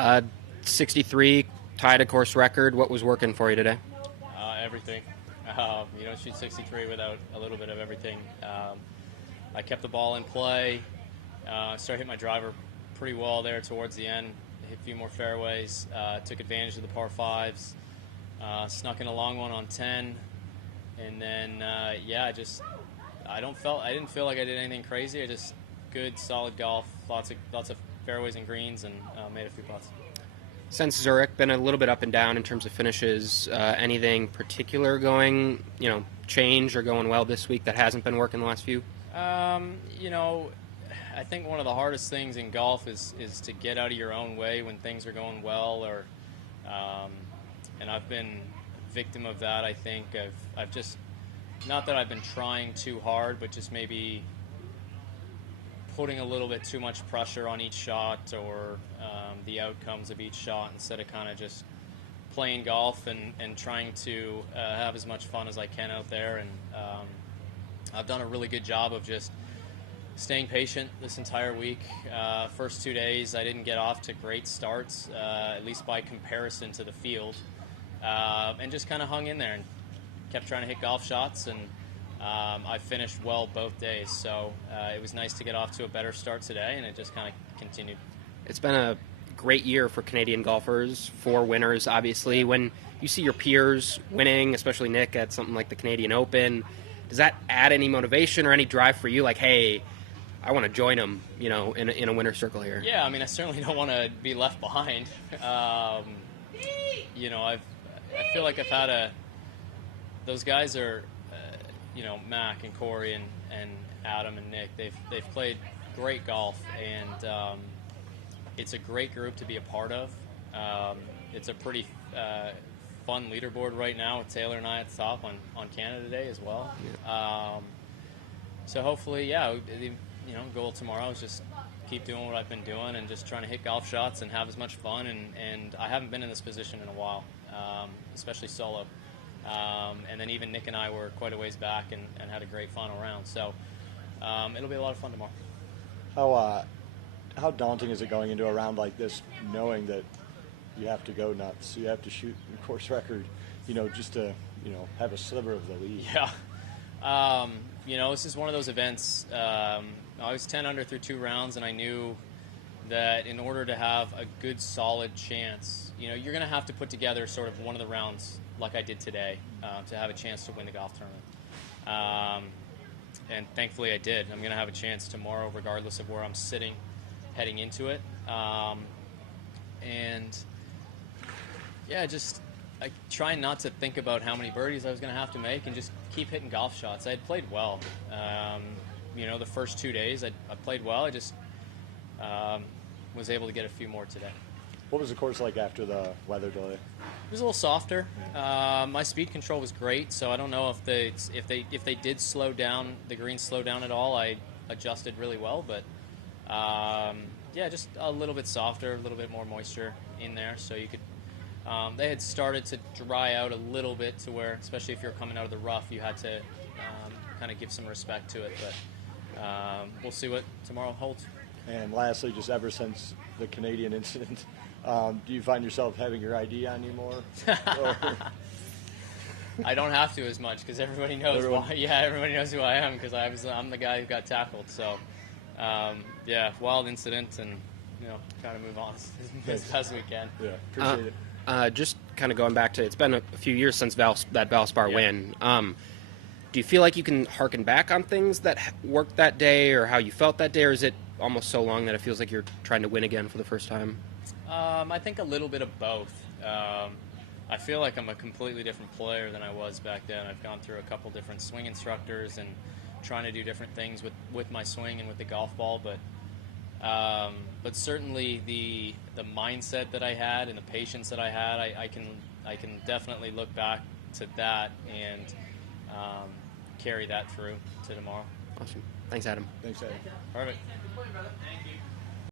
Uh, 63, tied a course record. What was working for you today? Everything. You don't shoot 63 without a little bit of everything. I kept the ball in play. Started hitting my driver pretty well there towards the end. Hit a few more fairways. Took advantage of the par fives. Snuck in a long one on 10. And then, I didn't feel like I did anything crazy. I just good, solid golf. Lots of fairways and greens, and made a few putts. Since Zurich, been a little bit up and down in terms of finishes. Anything particular going, change or going well this week that hasn't been working the last few? I think one of the hardest things in golf is to get out of your own way when things are going well, and I've been a victim of that. I think I've just, not that I've been trying too hard, but just maybe putting a little bit too much pressure on each shot or the outcomes of each shot instead of kind of just playing golf and trying to have as much fun as I can out there. And I've done a really good job of just staying patient this entire week. First 2 days, I didn't get off to great starts, at least by comparison to the field, and just kind of hung in there and kept trying to hit golf shots, and I finished well both days. So it was nice to get off to a better start today, and it just kind of continued. It's been a great year for Canadian golfers, 4 winners, obviously. When you see your peers winning, especially Nick at something like the Canadian Open, does that add any motivation or any drive for you? Like, hey, I want to join them, in a winner's circle here. Yeah, I certainly don't want to be left behind. I feel like I've had those guys are, Mac and Corey and Adam and Nick. They've played great golf, and it's a great group to be a part of. It's a pretty fun leaderboard right now with Taylor and I at the top on Canada Day as well. Yeah. So hopefully, goal tomorrow is just keep doing what I've been doing and just trying to hit golf shots and have as much fun. And I haven't been in this position in a while, especially solo. And then even Nick and I were quite a ways back and had a great final round. So it'll be a lot of fun tomorrow. How daunting is it going into a round like this, knowing that you have to go nuts, you have to shoot your course record, just to have a sliver of the lead? Yeah. This is one of those events. I was 10 under through 2 rounds, and I knew that in order to have a good, solid chance, you're going to have to put together sort of one of the rounds like I did today to have a chance to win the golf tournament. And thankfully I did. I'm going to have a chance tomorrow regardless of where I'm sitting heading into it. I try not to think about how many birdies I was going to have to make and just keep hitting golf shots. I had played well. The first 2 days I played well. I just was able to get a few more today. What was the course like after the weather delay? It was a little softer. My speed control was great, so I don't know if they did slow down, the greens slow down at all. I adjusted really well, but just a little bit softer, a little bit more moisture in there, so you could. They had started to dry out a little bit to where, especially if you're coming out of the rough, you had to kind of give some respect to it. But we'll see what tomorrow holds. And lastly, just ever since the Canadian incident, do you find yourself having your ID on you more? I don't have to as much because everybody knows why. Yeah, everybody knows who I am because I'm the guy who got tackled. So, wild incident, and trying to move on as best we can. Yeah, appreciate it. Just kind of going back to, it's been a few years since that Valspar win. Do you feel like you can harken back on things that worked that day or how you felt that day, or is it almost so long that it feels like you're trying to win again for the first time? I think a little bit of both. I feel like I'm a completely different player than I was back then. I've gone through a couple different swing instructors and trying to do different things with my swing and with the golf ball, but certainly the mindset that I had and the patience that I had, I can definitely look back to that and carry that through to tomorrow. Awesome. Thanks, Adam. Thanks, Adam. Perfect. Good morning, brother. Thank you.